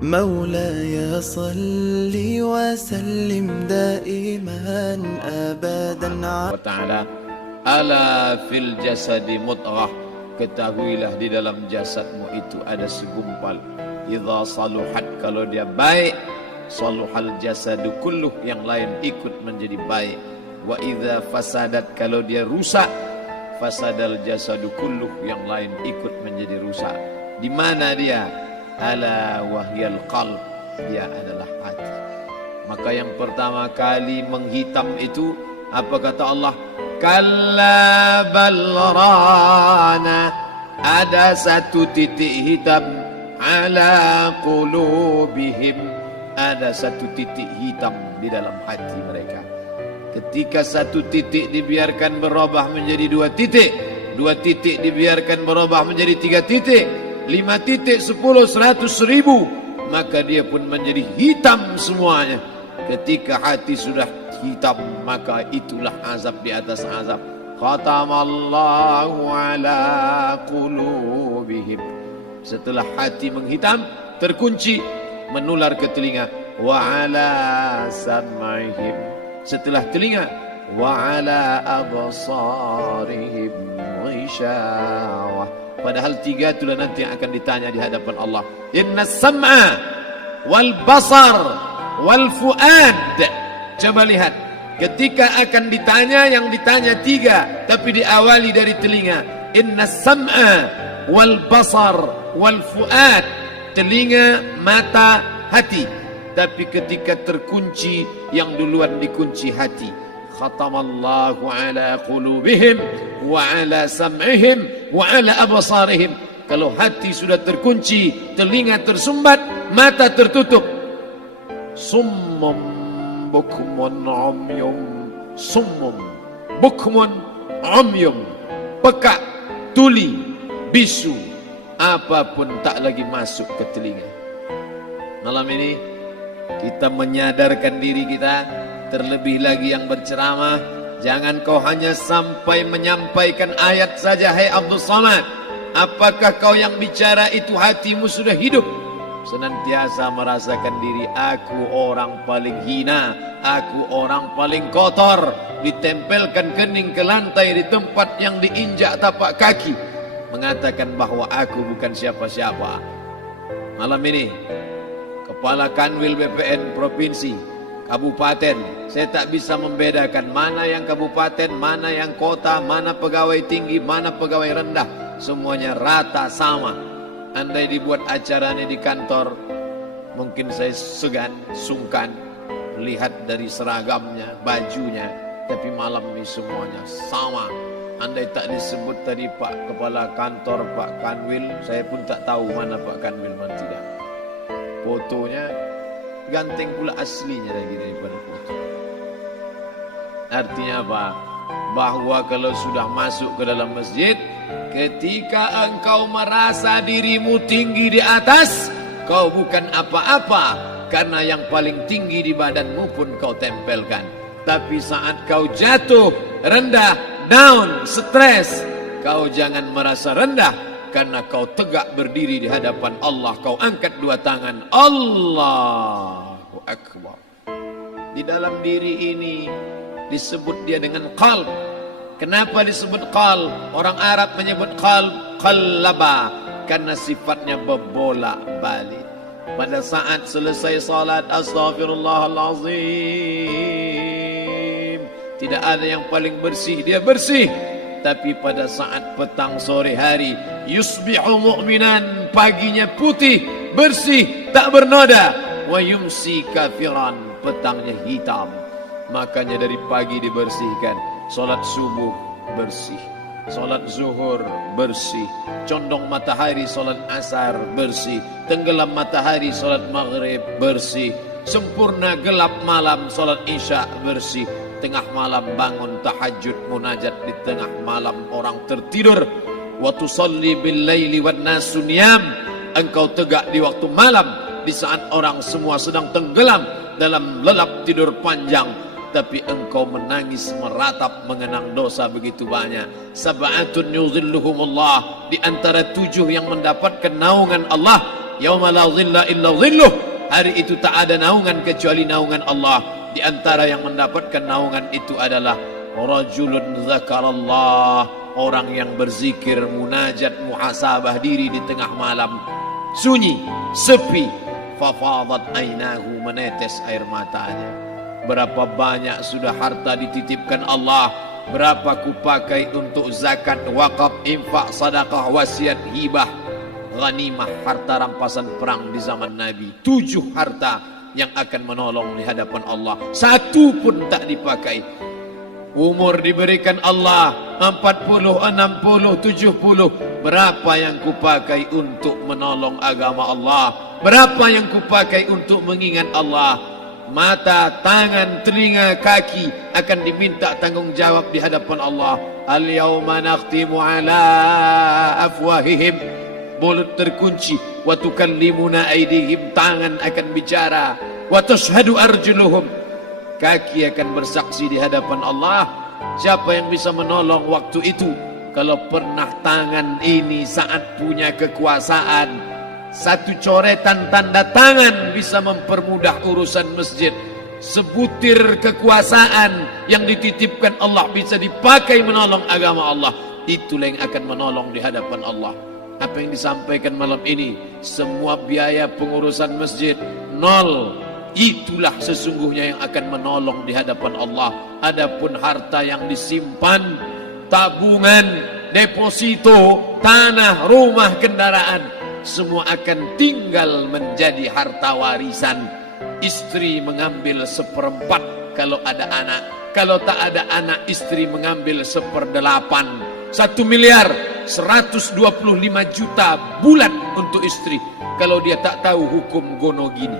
مولاي صل وسلم دائما أبدا Ta'ala, ala fil jasadi mudghah, ketahuilah di dalam jasadmu itu ada segumpal. Idza saluhat, kalau dia baik, saluhal jasadu kulluh, yang lain ikut menjadi baik. Wa idza fasadat, kalau dia rusak, fasadal jasadu kulluh, yang lain ikut menjadi rusak. Di mana dia? Ala wahyal qalb, dia adalah hati. Maka yang pertama kali menghitam itu apa kata Allah? Kalla balrana, ada satu titik hitam. Ala qulubihim, ada satu titik hitam di dalam hati mereka. Ketika satu titik dibiarkan berubah menjadi dua titik, dua titik dibiarkan berubah menjadi tiga titik, 5 titik, 10, 100, 1000, maka dia pun menjadi hitam semuanya. Ketika hati sudah hitam, maka itulah azab di atas azab. Khatamallahu ala qulubihim. Setelah hati menghitam, terkunci, menular ke telinga. Wa ala sam'ihim. Setelah telinga, wa ala absarihim ghishawah. Padahal 3 itulah nanti yang akan ditanya di hadapan Allah. Inna sam'a wal basar wal fuad. Coba lihat, ketika akan ditanya, yang ditanya 3, tapi diawali dari telinga. Inna sam'a wal basar wal fuad, telinga, mata, hati. Tapi ketika terkunci, yang duluan dikunci hati. Khatamallahu ala qulubihim wa ala sam'ihim wa ala absarihim. Kalau hati sudah terkunci, telinga tersumbat, mata tertutup. Summum bukmun umyum. Summum bukmun umyum, pekak, tuli, bisu, apapun tak lagi masuk ke telinga. Malam ini kita menyadarkan diri kita, terlebih lagi yang berceramah, jangan kau hanya sampai menyampaikan ayat saja. Hai Abdul Samad, apakah kau yang bicara itu hatimu sudah hidup? Senantiasa merasakan diri, aku orang paling hina, aku orang paling kotor, ditempelkan kening ke lantai di tempat yang diinjak tapak kaki, mengatakan bahwa aku bukan siapa-siapa. Malam ini Kepala Kanwil BPN Provinsi, Kabupaten, saya tak bisa membedakan mana yang kabupaten, mana yang kota, mana pegawai tinggi, mana pegawai rendah. Semuanya rata sama. Andai dibuat acaranya di kantor, mungkin saya segan, sungkan melihat dari seragamnya, bajunya. Tapi malam ini semuanya sama. Andai tak disebut tadi Pak Kepala Kantor, Pak Kanwil, saya pun tak tahu mana Pak Kanwil, mana tidak. Fotonya ganteng pula aslinya lagi daripada foto. Artinya apa? Bahwa kalau sudah masuk ke dalam masjid, ketika engkau merasa dirimu tinggi di atas, kau bukan apa-apa, karena yang paling tinggi di badanmu pun kau tempelkan. Tapi saat kau jatuh, rendah, down, stres, kau jangan merasa rendah, karena kau tegak berdiri di hadapan Allah. Kau angkat 2 tangan, Allahu Akbar. Di dalam diri ini disebut dia dengan qalb. Kenapa disebut qalb? Orang Arab menyebut qalb qallaba, karena sifatnya berbolak-balik. Pada saat selesai salat, astaghfirullahalazim, tidak ada yang paling bersih, dia bersih. Tapi pada saat petang sore hari, yusbihu mu'minan, paginya putih, bersih, tak bernoda. Wa yumsi kafiran, petangnya hitam. Makanya dari pagi dibersihkan. Solat subuh bersih, solat zuhur bersih, condong matahari solat asar bersih, tenggelam matahari solat maghrib bersih, sempurna gelap malam solat isya bersih, tengah malam bangun tahajud munajat, di tengah malam orang tertidur. Wa tusalli bil laili wan nasu niyam, engkau tegak di waktu malam, di saat orang semua sedang tenggelam dalam lelap tidur panjang, tapi engkau menangis meratap mengenang dosa begitu banyak. Sab'atun yuzilluhumullah, di antara 7 yang mendapatkan naungan Allah, yauma la dhilla illa dhilluh. Hari itu tak ada naungan kecuali naungan Allah. Di antara yang mendapatkan naungan itu adalah rajulun zakarallah, orang yang berzikir, munajat, muhasabah diri di tengah malam, sunyi, sepi, fafadat ainahu, menetes air matanya. Berapa banyak sudah harta dititipkan Allah, berapa kupakai untuk zakat, wakaf, infak, sedekah, wasiat, hibah, ghanimah, harta rampasan perang di zaman Nabi. 7 harta yang akan menolong di hadapan Allah, 1 pun tak dipakai. Umur diberikan Allah 40, 60, 70. Berapa yang kupakai untuk menolong agama Allah? Berapa yang kupakai untuk mengingat Allah? Mata, tangan, telinga, kaki akan diminta tanggung jawab di hadapan Allah. Al-yawma nakhtimu ala afwahihim, mulut terkunci, wa tukallimuna aydihim, tangan akan bicara, wa tashhadu arjuluhum, kaki akan bersaksi di hadapan Allah. Siapa yang bisa menolong waktu itu? Kalau pernah tangan ini saat punya kekuasaan, 1 coretan tanda tangan bisa mempermudah urusan masjid. Sebutir kekuasaan yang dititipkan Allah bisa dipakai menolong agama Allah. Itulah yang akan menolong di hadapan Allah. Apa yang disampaikan malam ini, semua biaya pengurusan masjid 0. Itulah sesungguhnya yang akan menolong di hadapan Allah. Adapun harta yang disimpan, tabungan, deposito, tanah, rumah, kendaraan, semua akan tinggal menjadi harta warisan. Istri mengambil 1/4 kalau ada anak. Kalau tak ada anak, istri mengambil 1/8. 1 miliar 125 juta bulan untuk istri. Kalau dia tak tahu hukum gono gini.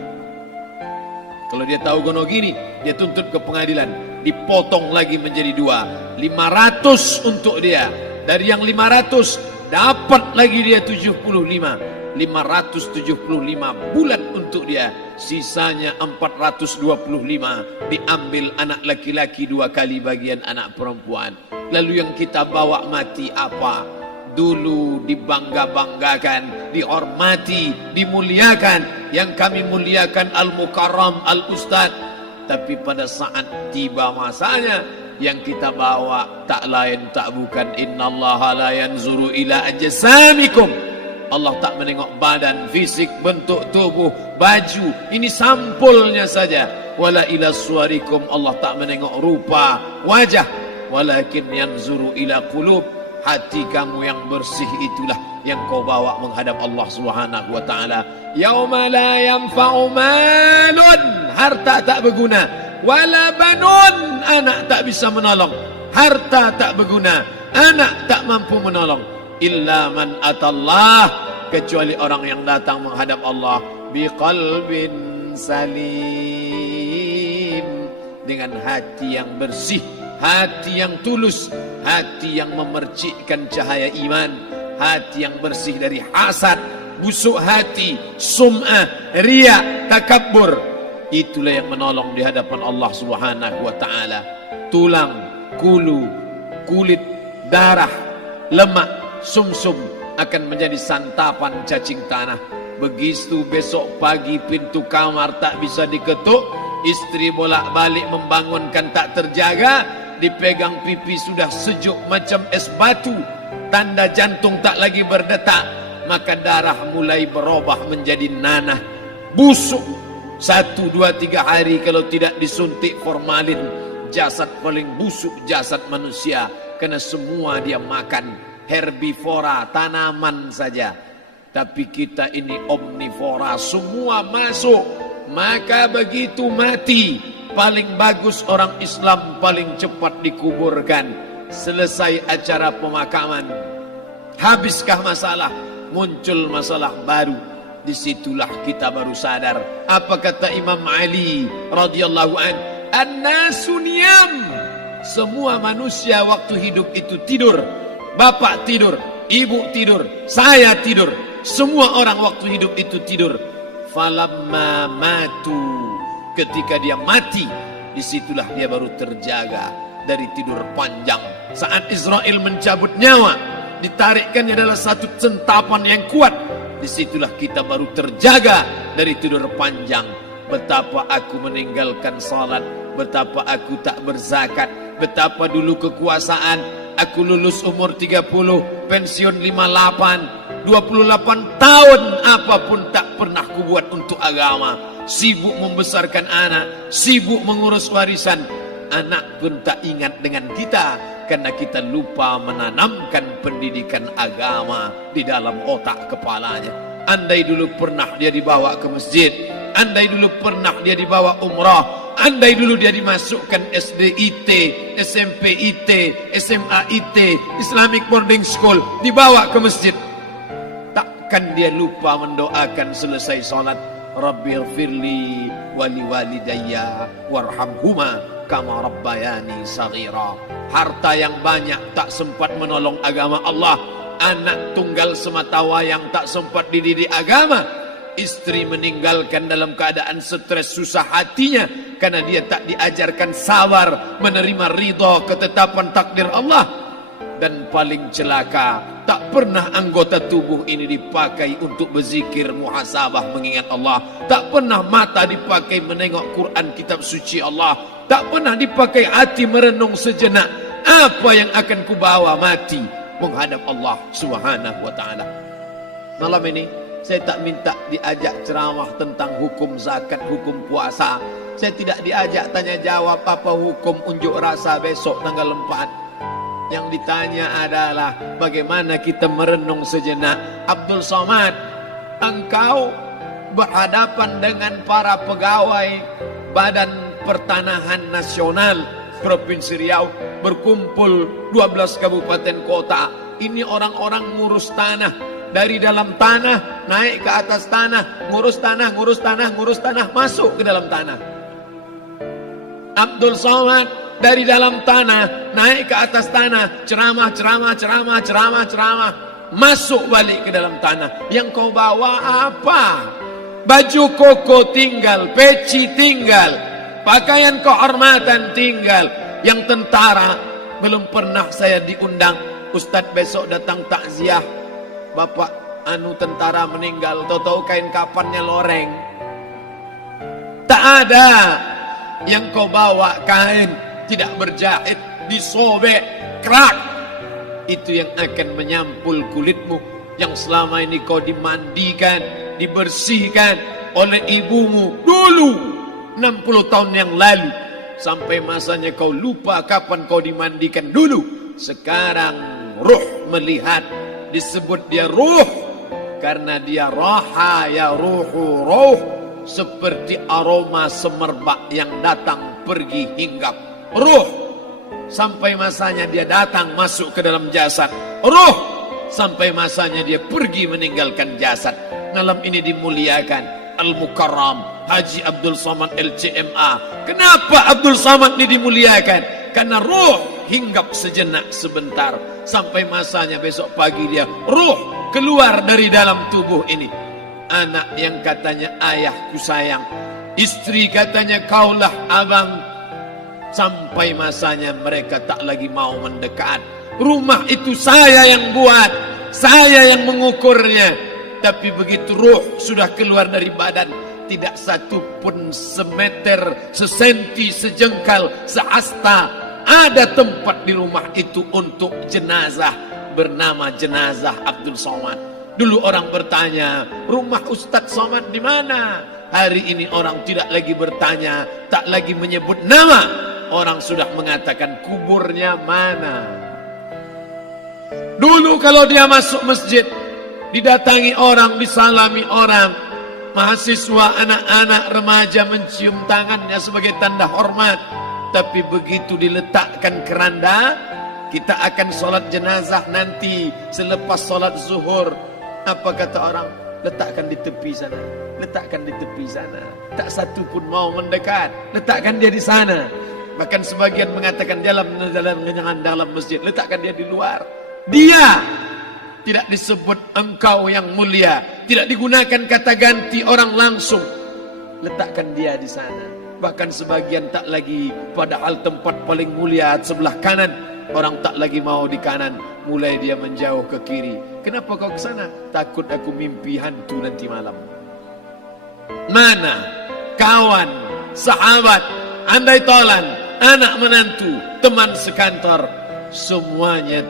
Kalau dia tahu gono gini, dia tuntut ke pengadilan, dipotong lagi menjadi 2, 500 untuk dia. Dari yang 500 dapat lagi dia 75, 575 bulan untuk dia. Sisanya 425 diambil anak laki-laki 2 kali bagian anak perempuan. Lalu yang kita bawa mati apa? Dulu dibangga-banggakan, dihormati, dimuliakan. Yang kami muliakan Al-Mukarram, Al-Ustadz. Tapi pada saat tiba masanya, yang kita bawa tak lain tak bukan innallaha la yanzuru ila ajsamikum. Allah tak menengok badan, fisik, bentuk tubuh, baju. Ini sampulnya saja. Wala ila suwarikum, Allah tak menengok rupa, wajah. Walakin yanzuru ila qulub. Hati kamu yang bersih itulah yang kau bawa menghadap Allah Subhanahu wa taala. Yauma la yanfa'u malun, harta tak berguna, wala banun, anak tak bisa menolong. Harta tak berguna, anak tak mampu menolong. Illa man atallah, kecuali orang yang datang menghadap Allah biqalbin salim, dengan hati yang bersih, hati yang tulus, hati yang memercikkan cahaya iman, hati yang bersih dari hasad, busuk hati, sum'ah, riya, takabbur. Itulah yang menolong di hadapan Allah Subhanahu wa taala. Tulang, kulu, kulit, darah, lemak, sumsum akan menjadi santapan cacing tanah. Begitu besok pagi pintu kamar tak bisa diketuk, istri bolak-balik membangunkan tak terjaga, dipegang pipi sudah sejuk macam es batu, tanda jantung tak lagi berdetak, maka darah mulai berubah menjadi nanah, busuk. 1, 2, 3 hari kalau tidak disuntik formalin, jasad paling busuk jasad manusia, karena semua dia makan herbivora, tanaman saja. Tapi kita ini omnivora, semua masuk. Maka begitu mati, paling bagus orang Islam paling cepat dikuburkan. Selesai acara pemakaman, habiskah masalah? Muncul masalah baru. Disitulah kita baru sadar. Apa kata Imam Ali radhiyallahu an? An-nasu niyam. Semua manusia waktu hidup itu tidur. Bapak tidur, ibu tidur, saya tidur. Semua orang waktu hidup itu tidur. Falamma matu, ketika dia mati, disitulah dia baru terjaga dari tidur panjang. Saat Israel mencabut nyawa, ditarikkannya adalah satu centapan yang kuat. disitulah kita baru terjaga dari tidur panjang. Betapa aku meninggalkan salat, betapa aku tak berzakat, betapa dulu kekuasaan, aku lulus umur 30, pensiun 58, 28 tahun apapun tak pernah kubuat untuk agama. Sibuk membesarkan anak, sibuk mengurus warisan. Anak pun tak ingat dengan kita karena kita lupa menanamkan pendidikan agama di dalam otak kepalanya. Andai dulu pernah dia dibawa ke masjid, andai dulu pernah dia dibawa umrah, andai dulu dia dimasukkan SD IT, SMP IT, SMA IT, Islamic Boarding School, dibawa ke masjid, takkan dia lupa mendoakan selesai salat, Rabbighfirli wali walidayya warhamhuma kama rabbayani saghira. Harta yang banyak tak sempat menolong agama Allah. Anak tunggal semata wayang tak sempat dididik agama. Istri meninggalkan dalam keadaan stres susah hatinya karena dia tak diajarkan sabar menerima ridha ketetapan takdir Allah. Dan paling celaka, tak pernah anggota tubuh ini dipakai untuk berzikir, muhasabah, mengingat Allah. Tak pernah mata dipakai menengok Quran, kitab suci Allah. Tak pernah dipakai hati merenung sejenak, apa yang akan kubawa mati menghadap Allah Subhanahu wa ta'ala. Malam ini saya tak minta diajak ceramah tentang hukum zakat, hukum puasa. Saya tidak diajak tanya jawab apa hukum unjuk rasa besok tanggal 4. Yang ditanya adalah bagaimana kita merenung sejenak. Abdul Somad, engkau berhadapan dengan para pegawai Badan Pertanahan Nasional Provinsi Riau, berkumpul 12 kabupaten kota. Ini orang-orang ngurus tanah, dari dalam tanah naik ke atas tanah, ngurus tanah, ngurus tanah, ngurus tanah, masuk ke dalam tanah. Abdul Somad dari dalam tanah naik ke atas tanah, ceramah, masuk balik ke dalam tanah. Yang kau bawa apa? Baju koko tinggal, peci tinggal, pakaian kehormatan tinggal. Yang tentara belum pernah saya diundang. Ustadz besok datang takziah, bapak tentara meninggal, tahu-tahu kain kafannya loreng. Tak ada. Yang kau bawa kain tidak berjahit, disobek, kerak. Itu yang akan menyampul kulitmu, yang selama ini kau dimandikan, dibersihkan oleh ibumu dulu 60 tahun yang lalu. Sampai masanya kau lupa kapan kau dimandikan dulu. Sekarang ruh melihat, disebut dia ruh karena dia raha ya ruhu ruh, seperti aroma semerbak yang datang pergi hinggap. Ruh sampai masanya dia datang masuk ke dalam jasad. Ruh sampai masanya dia pergi meninggalkan jasad. Malam ini dimuliakan Al-Mukarram Haji Abdul Somad LCMA. Kenapa Abdul Somad ini dimuliakan? Karena ruh hinggap sejenak sebentar, sampai masanya besok pagi dia ruh keluar dari dalam tubuh ini. Anak yang katanya ayahku sayang, istri katanya kaulah abang, sampai masanya mereka tak lagi mau mendekat. Rumah itu saya yang buat, saya yang mengukurnya. Tapi begitu ruh sudah keluar dari badan, tidak satu pun semeter, sesenti, sejengkal, sehasta ada tempat di rumah itu untuk jenazah bernama jenazah Abdul Somad. Dulu orang bertanya, rumah Ustadz Somad di mana? Hari ini orang tidak lagi bertanya, tak lagi menyebut nama. Orang sudah mengatakan kuburnya mana. Dulu kalau dia masuk masjid, didatangi orang, disalami orang, mahasiswa, anak-anak, remaja mencium tangannya sebagai tanda hormat. Tapi begitu diletakkan keranda, kita akan sholat jenazah nanti selepas sholat zuhur. Apa kata orang? Letakkan di tepi sana, letakkan di tepi sana. Tak satu pun mau mendekat, letakkan dia di sana. Bahkan sebagian mengatakan dalam masjid, letakkan dia di luar. Dia tidak disebut engkau yang mulia, tidak digunakan kata ganti orang langsung. Letakkan dia di sana. Bahkan sebagian tak lagi, padahal tempat paling mulia sebelah kanan, Orang tak lagi mau di kanan, mulai dia menjauh ke kiri. Kenapa kau ke sana? Takut aku mimpi hantu nanti malam. Mana kawan, sahabat, andai tolan, anak menantu, teman sekantor, semuanya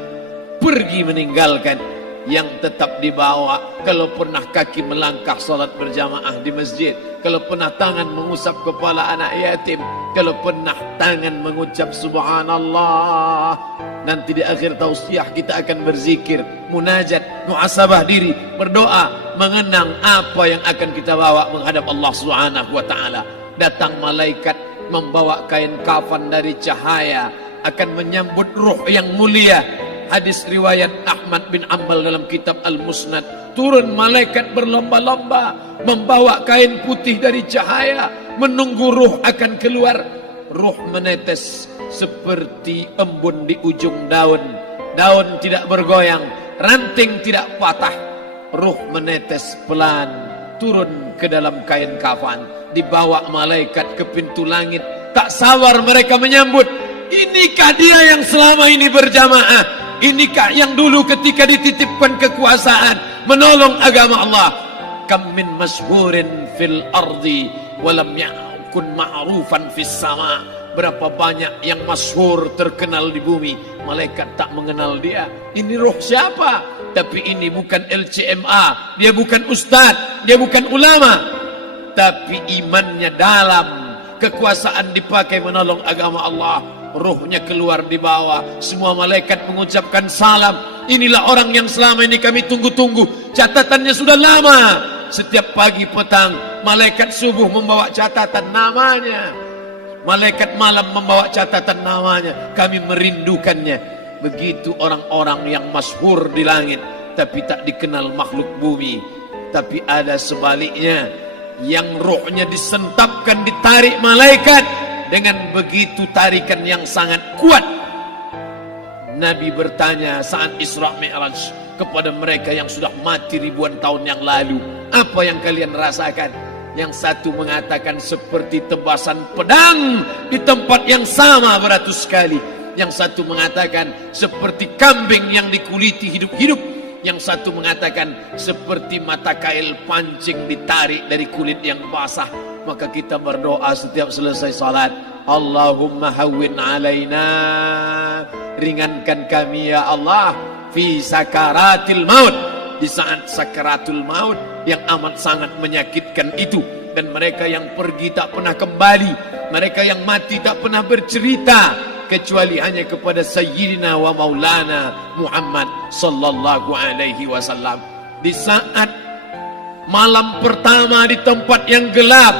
pergi meninggalkan. Yang tetap dibawa, kalau pernah kaki melangkah salat berjamaah di masjid, kalau pernah tangan mengusap kepala anak yatim, kalau pernah tangan mengucap subhanallah. Nanti di akhir tausiah kita akan berzikir, munajat, muhasabah diri, berdoa, mengenang apa yang akan kita bawa menghadap Allah Subhanahu wa taala. Datang malaikat membawa kain kafan dari cahaya, akan menyambut ruh yang mulia. Hadis riwayat Ahmad bin Ambal dalam kitab Al-Musnad. Turun malaikat berlomba-lomba membawa kain putih dari cahaya, menunggu ruh akan keluar. Ruh menetes seperti embun di ujung daun. Daun tidak bergoyang, ranting tidak patah. Ruh menetes pelan turun ke dalam kain kafan, dibawa malaikat ke pintu langit. Tak sabar mereka menyambut. Inikah dia yang selama ini berjamaah? Inikah yang dulu ketika dititipkan kekuasaan menolong agama Allah? Kam min masyhurin fil ardi walam yakun ma'rufan fis sama. Berapa banyak yang masyhur terkenal di bumi, malaikat tak mengenal dia. Ini roh siapa? Tapi ini bukan LCMA, dia bukan ustaz, dia bukan ulama, tapi imannya dalam. Kekuasaan dipakai menolong agama Allah. Ruhnya keluar di bawah. Semua malaikat mengucapkan salam. Inilah orang yang selama ini kami tunggu-tunggu. Catatannya sudah lama. Setiap pagi petang malaikat subuh membawa catatan namanya, malaikat malam membawa catatan namanya. Kami merindukannya. Begitu orang-orang yang masyhur di langit tapi tak dikenal makhluk bumi. Tapi ada sebaliknya, yang rohnya disentapkan, ditarik malaikat dengan begitu tarikan yang sangat kuat. Nabi bertanya saat Isra Mi'raj kepada mereka yang sudah mati ribuan tahun yang lalu, apa yang kalian rasakan? Yang satu mengatakan seperti tebasan pedang di tempat yang sama beratus kali. Yang satu mengatakan seperti kambing yang dikuliti hidup-hidup. Yang satu mengatakan seperti mata kail pancing ditarik dari kulit yang basah. Maka kita berdoa setiap selesai salat, Allahumma hawwin alaina, ringankan kami ya Allah, fi sakaratil maut, di saat sakaratul maut yang amat sangat menyakitkan itu. Dan mereka yang pergi tak pernah kembali, mereka yang mati tak pernah bercerita kecuali hanya kepada Sayyidina wa Maulana Muhammad sallallahu alaihi wasallam. Di saat malam pertama di tempat yang gelap,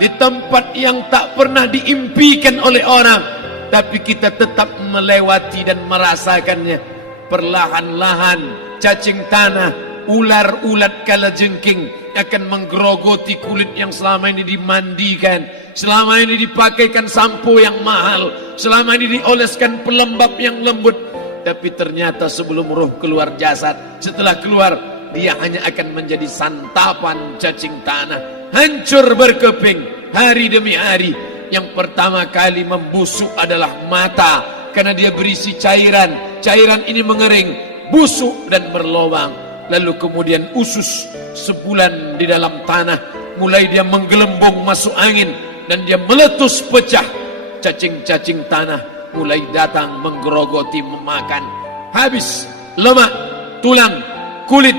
di tempat yang tak pernah diimpikan oleh orang, tapi kita tetap melewati dan merasakannya. Perlahan-lahan cacing tanah, ular-ulat kalajengking akan menggerogoti kulit yang selama ini dimandikan, selama ini dipakaikan sampo yang mahal, selama ini dioleskan pelembab yang lembut. Tapi ternyata sebelum roh keluar jasad, setelah keluar dia hanya akan menjadi santapan cacing tanah, hancur berkeping hari demi hari. Yang pertama kali membusuk adalah mata, karena dia berisi cairan. Cairan ini mengering, busuk dan berlubang. Lalu kemudian usus sebulan di dalam tanah, mulai dia menggelembung masuk angin dan dia meletus pecah. Cacing-cacing tanah mulai datang menggerogoti, memakan. Habis lemak, tulang, kulit,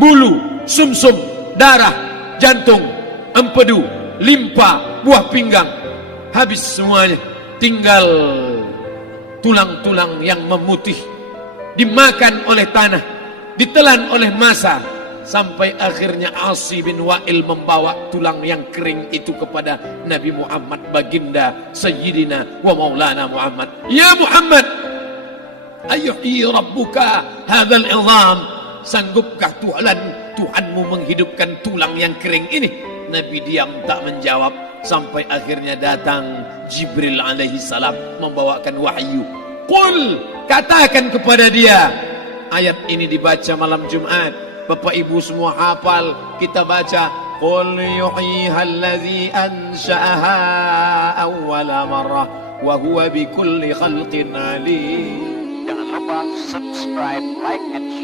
bulu, sumsum, darah, jantung, empedu, limpa, buah pinggang. Habis semuanya, tinggal tulang-tulang yang memutih, dimakan oleh tanah, ditelan oleh massa, sampai akhirnya Asi bin Wa'il membawa tulang yang kering itu kepada Nabi Muhammad, baginda Sayyidina wa Maulana Muhammad. Ya Muhammad, ayyuhi rabbuka hadzal izam, sanggupkah Tuhanmu menghidupkan tulang yang kering ini? Nabi diam tak menjawab, sampai akhirnya datang Jibril alaihi salam membawakan wahyu. Qul, katakan kepada dia. Ayat ini dibaca malam Jumat. Bapak Ibu semua hafal, kita baca. Qul yuhyiha allazi ansha'aha awwala marrah wa huwa bikulli khalqin alim. subscribe, like, and share.